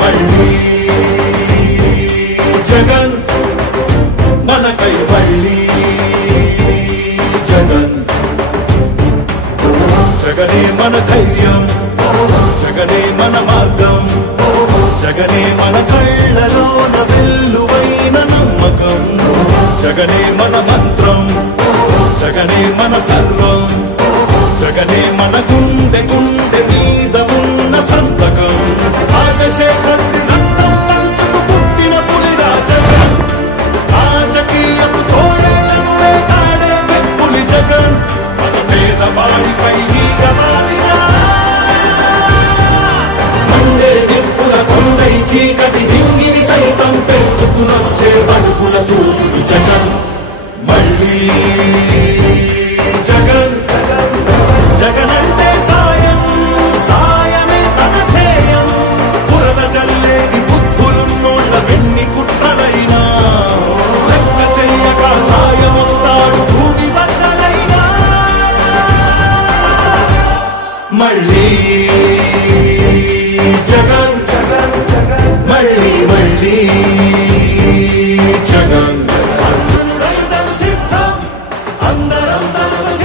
మళ్ళీ జగన్ మనకై మళ్ళీ జగన్. జగనే మన ధైర్యం, జగనే మన మార్గం, జగనే మన కళ్ళలోన వెల్లువైన నమ్మకం, జగనే మన మంత్రం, జగనే మన సర్వం, జగనే మన గుండె గుండె మీద ఉన్న సంతకం. రాజశేఖరుడి రక్తం పంచుకు పుట్టిన పులిరా జగన్, రాజకీయపు తోడేళ్లను వేటాడే పెప్పులి జగన్. మన పేదవాడిపై ఈగవాలినా మండే నిప్పుల కొండై చీకటి డింగిని సైతం పెంచుకునొచ్చే బడుకుల సూర్యుడు జగన్. మళ్ళీ జగన్, జగనంటే సాయం, సాయమే తన ధ్యేయం. బురద జల్లేని బుద్ధులున్నోళ్ళ వెన్ని కుట్రలైనా లెక్క చెయ్యక సాయం వస్తాడు భూమి బద్దలైనా. మళ్ళీ జగన్, మళ్ళీ మళ్ళీ